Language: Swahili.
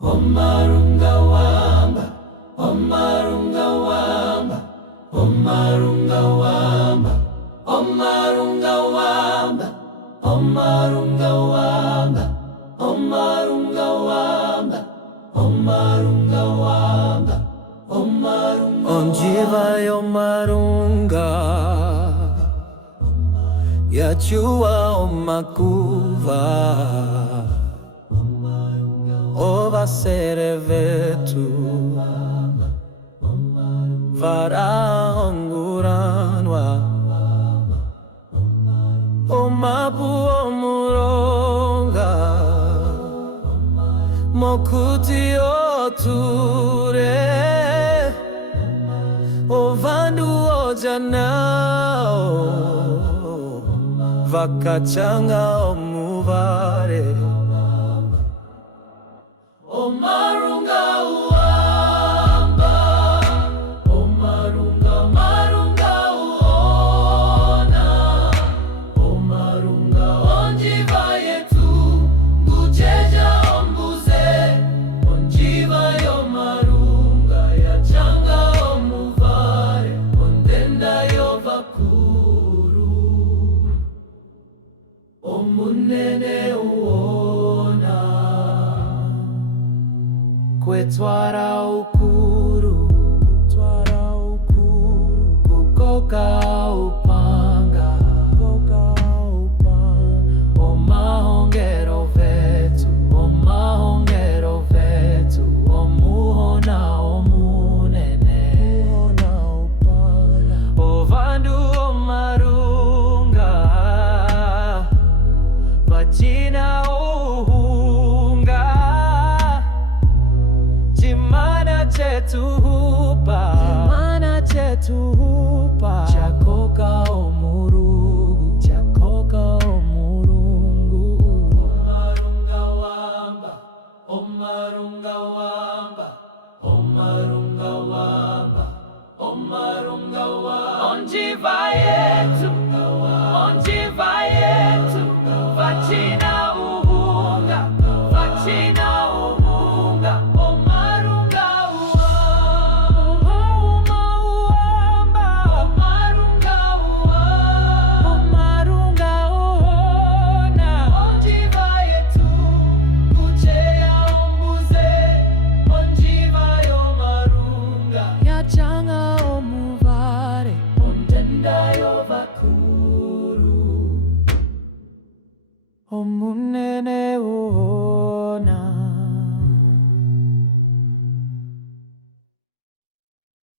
Omarunga wamba, Omarunga wamba, Omarunga wamba, Omarunga wamba, Omarunga wamba, Omarunga wamba, Omarunga wamba, Omarunga onjiva yomarunga yachua omakuva ova serevetu varaonguranwa omapu omuronga mokuti oture ovandu ojanao vakachanga omuvare Omarunga wamba, Omarunga marunga uona, Omarunga onjiva yetu, ngucheja ombuze, onjiva yomarunga yachanga omuvare, ondenda yovakuru, omunene uona. Kwetwara ukuru, kukoka upanga, omahongero vetu, omuhona omunene, ovandu omarunga, vachina chetuhupa chakoka omurungu Omarunga wamba, Omarunga wamba, Omarunga wamba, Omarunga wamba onjiva yetu